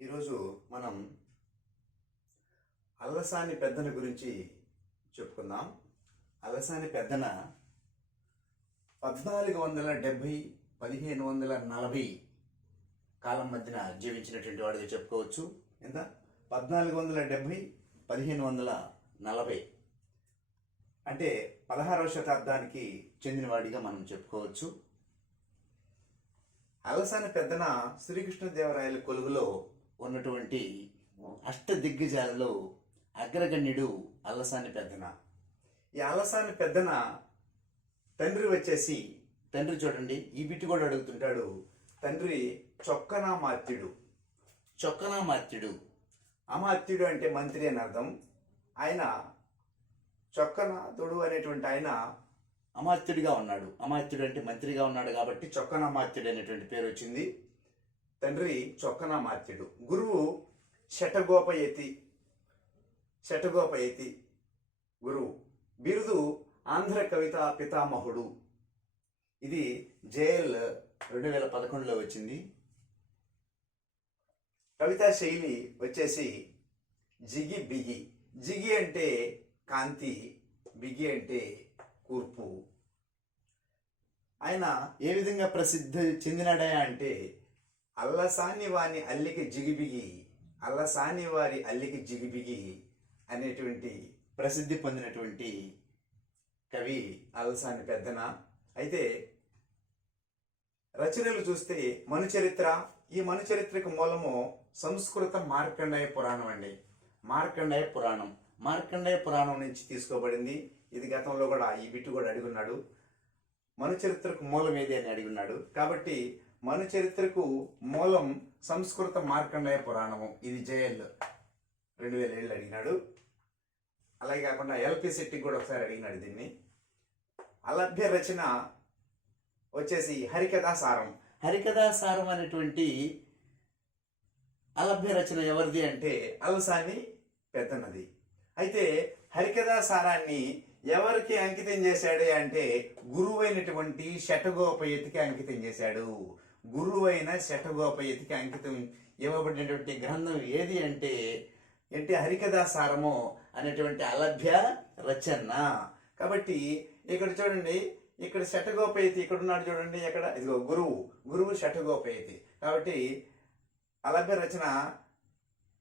ఈరోజు మనం అల్లసాని పెద్దన గురించి చెప్పుకుందాం. అల్లసాని పెద్దన 1470 1540 కాలం మధ్యన జీవించినటువంటి వాడిగా చెప్పుకోవచ్చు. ఎంత 1470 1540 అంటే 16వ శతాబ్దానికి చెందినవాడిగా మనం చెప్పుకోవచ్చు. అల్లసాని పెద్దన శ్రీకృష్ణదేవరాయల కొలువులో ఉన్నటువంటి అష్ట దిగ్గజాలలో అగ్రగణ్యుడు అల్లసాని పెద్దన. ఈ అల్లసాని పెద్దన తండ్రి చూడండి, ఈ బిట్టు కూడా అడుగుతుంటాడు. తండ్రి చొక్కనామాత్యుడు. అమాత్యుడు అంటే మంత్రి అని అర్థం. ఆయన చొక్కనాథుడు అనేటువంటి ఆయన అమాత్యుడిగా ఉన్నాడు. అమాత్యుడు అంటే మంత్రిగా ఉన్నాడు కాబట్టి చొక్కనామాత్యుడు అనేటువంటి పేరు వచ్చింది. తండ్రి చొక్కనామాత్యుడు. గురువు శఠగోపయతి గురువు. బిరుదు ఆంధ్ర కవితా పితామహుడు. ఇది జేఎల్ 2011లో వచ్చింది. కవితా శైలి వచ్చేసి జిగి బిగి. జిగి అంటే కాంతి, బిగి అంటే కూర్పు. ఆయన ఏ విధంగా ప్రసిద్ధి చెందినాడా అంటే అల్లసాని వారి అల్లికి జిగిబిగి అనేటువంటి ప్రసిద్ధి పొందినటువంటి కవి అల్లసాని పెద్దన. అయితే రచనలు చూస్తే మనుచరిత్ర, ఈ మనుచరిత్రకు మూలము సంస్కృత మార్కండేయ పురాణం అండి. మార్కండేయ పురాణం నుంచి తీసుకోబడింది. ఇది గతంలో కూడా ఈ బిట్టు కూడా అడిగున్నాడు. మనుచరిత్రకు మూలం ఏది అని అడిగున్నాడు. కాబట్టి మనుచరిత్రకు మూలం సంస్కృత మార్కండేయ పురాణము. ఇది జేఎల్ 2007 అడిగినాడు. అలాగే కాకుండా ఎల్పి శెట్టికి కూడా ఒకసారి అడిగినాడు దీన్ని. అలభ్య రచన వచ్చేసి హరికథాసారం అనేటువంటి అలభ్య రచన ఎవరిది అంటే అల్లసాని పెద్దనది. అయితే హరికథాసారాన్ని ఎవరికి అంకితం చేశాడు అంటే గురువైనటువంటి శఠగోపయతికి అంకితం చేశాడు. గురువైన శఠగోపయతికి అంకితం ఇవ్వబడినటువంటి గ్రంథం ఏది అంటే హరికథాసారము అనేటువంటి అలభ్య రచన. కాబట్టి ఇక్కడ చూడండి, ఇక్కడ శఠగోపయతి ఇక్కడ ఉన్నాడు చూడండి. ఎక్కడ ఇదిగో గురువు శఠగోపయతి. కాబట్టి అలభ్య రచన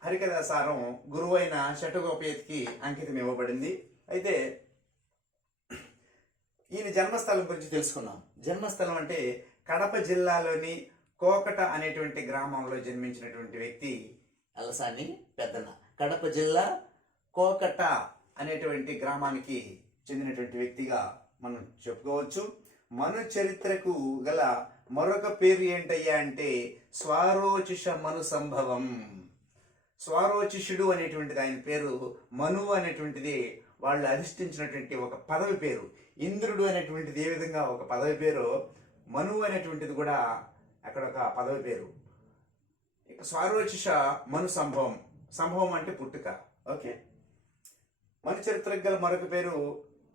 హరికథాసారం గురువైన శఠగోపయతికి అంకితం ఇవ్వబడింది. అయితే ఈయన జన్మస్థలం గురించి తెలుసుకుందాం. జన్మస్థలం అంటే కడప జిల్లాలోని కోకట అనేటువంటి గ్రామంలో జన్మించినటువంటి వ్యక్తి అల్లసాని పెద్దన. కడప జిల్లా కోకట అనేటువంటి గ్రామానికి చెందినటువంటి వ్యక్తిగా మనం చెప్పుకోవచ్చు. మను చరిత్రకు గల మరొక పేరు ఏంటయ్యా అంటే స్వారోచిష మను సంభవం. స్వారోచిషుడు అనేటువంటిది ఆయన పేరు. మనువు అనేటువంటిది వాళ్ళు అధిష్ఠించినటువంటి ఒక పదవి పేరు. ఇంద్రుడు అనేటువంటిది ఏ విధంగా ఒక పదవి పేరు, మనువు అనేటువంటిది కూడా అక్కడ ఒక పదవి పేరు. స్వారోచిష మను సంభవం అంటే పుట్టుక. ఓకే, మను చరిత్రకు గల మరొక పేరు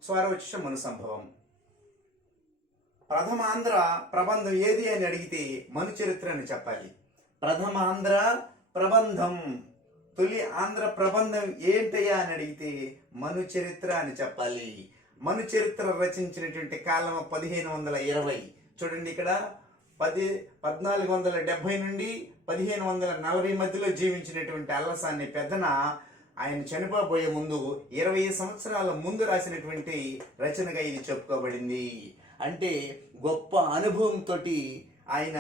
స్వారోచిష మను సంభవం. ప్రథమాంధ్ర ప్రబంధం ఏది అని అడిగితే మను చరిత్ర అని చెప్పాలి. ప్రథమాంధ్ర ప్రబంధం, తొలి ఆంధ్ర ప్రబంధం ఏంటయ్యా అని అడిగితే మను చరిత్ర అని చెప్పాలి. మను చరిత్ర రచించినటువంటి కాలం 1520. చూడండి, ఇక్కడ 1470 నుండి 1540 మధ్యలో జీవించినటువంటి అల్లసాని పెద్దన ఆయన చనిపోబోయే ముందు 20 సంవత్సరాల ముందు రాసినటువంటి రచనగా ఇది చెప్పుకోబడింది. అంటే గొప్ప అనుభవంతో ఆయన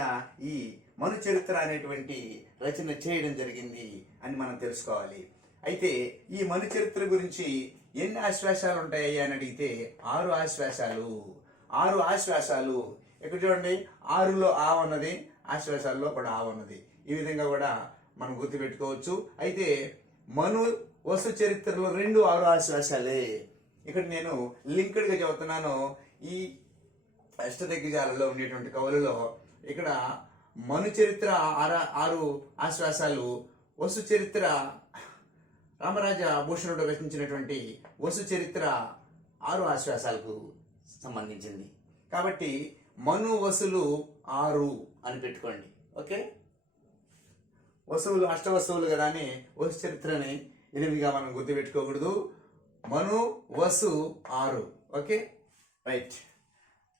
ఈ మను చరిత్ర అనేటువంటి రచన చేయడం జరిగింది అని మనం తెలుసుకోవాలి. అయితే ఈ మను చరిత్ర గురించి ఎన్ని ఆశ్వాసాలు ఉంటాయి అని అడిగితే 6 ఆశ్వాసాలు. ఇక్కడ చూడండి, 6లో ఆ ఉన్నది, ఆశ్వాసాల్లో కూడా ఆ ఉన్నది. ఈ విధంగా కూడా మనం గుర్తుపెట్టుకోవచ్చు. అయితే మను వసు చరిత్రలో 2 6 ఆశ్వాసాలే. ఇక్కడ నేను లింక్డ్గా చెబుతున్నాను. ఈ అష్టదిగ్గజాలలో ఉండేటువంటి కవులలో ఇక్కడ మను చరిత్ర 6 ఆశ్వాసాలు, వసు చరిత్ర రామరాజ భూషణుడు రచించినటువంటి వసు చరిత్ర 6 ఆశ్వాసాలకు సంబంధించింది. కాబట్టి మను వసులు 6 అని పెట్టుకోండి. ఓకే, వసువులు అష్టవసువులు కదా అని వసు చరిత్రని 8గా మనం గుర్తుపెట్టుకోకూడదు. మను వసు 6. Okay right.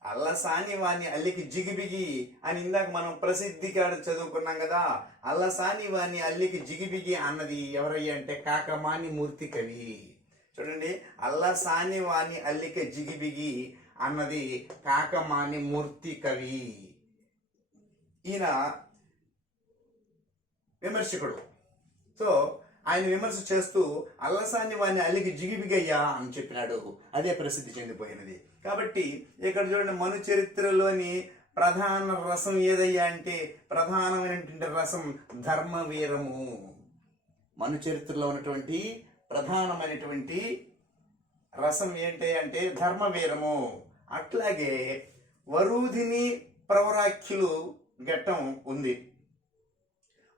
అల్లసాని వాణి అల్లికి జిగిబిగి అని ఇందాక మనం ప్రసిద్ధి కాడ చదువుకున్నాం కదా. అల్లసాని వాణి అల్లికి జిగిబిగి అన్నది ఎవరయ్యా అంటే కాకమాని మూర్తి కవి. చూడండి, అల్లసాని వాణి అల్లికి జిగిబిగి అన్నది కాకమాని మూర్తి కవి. ఈయన విమర్శకుడు. సో ఆయన విమర్శ చేస్తూ అల్లసాని వాణి అల్లికి జిగిబిగయ్యా అని చెప్పినాడు. అదే ప్రసిద్ధి చెందిపోయినది. కాబట్టి ఇక్కడ చూడండి, మను చరిత్రలోని ప్రధాన రసం ఏదయ్యా అంటే ప్రధానమైనటువంటి రసం ధర్మవీరము. మను చరిత్రలో ఉన్నటువంటి ప్రధానమైనటువంటి రసం ఏంటి అంటే ధర్మవీరము. అట్లాగే వరూధిని ప్రవరాఖ్యులు ఘట్టం ఉంది.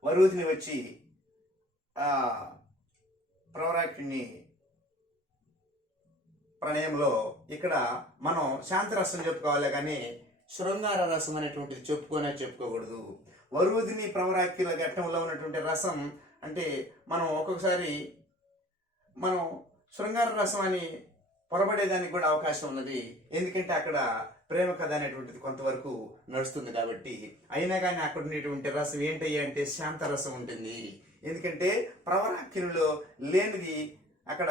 వరూధిని వచ్చి ప్రవరాఖ్యుని ప్రణయంలో ఇక్కడ మనం శాంతిరసం చెప్పుకోవాలి కానీ శృంగార రసం అనేటువంటిది చెప్పుకోకూడదు. వరూధిని ప్రవరాఖ్యుల ఘట్టంలో ఉన్నటువంటి రసం అంటే మనం ఒక్కొక్కసారి మనం శృంగార రసం అని పొరబడేదానికి కూడా అవకాశం ఉన్నది. ఎందుకంటే అక్కడ ప్రేమ కథ అనేటువంటిది కొంతవరకు నడుస్తుంది కాబట్టి. అయినా కానీ అక్కడ ఉండేటువంటి రసం ఏంటయ్యా అంటే శాంతరసం ఉంటుంది. ఎందుకంటే ప్రవరాఖ్యునిలో లేనిది అక్కడ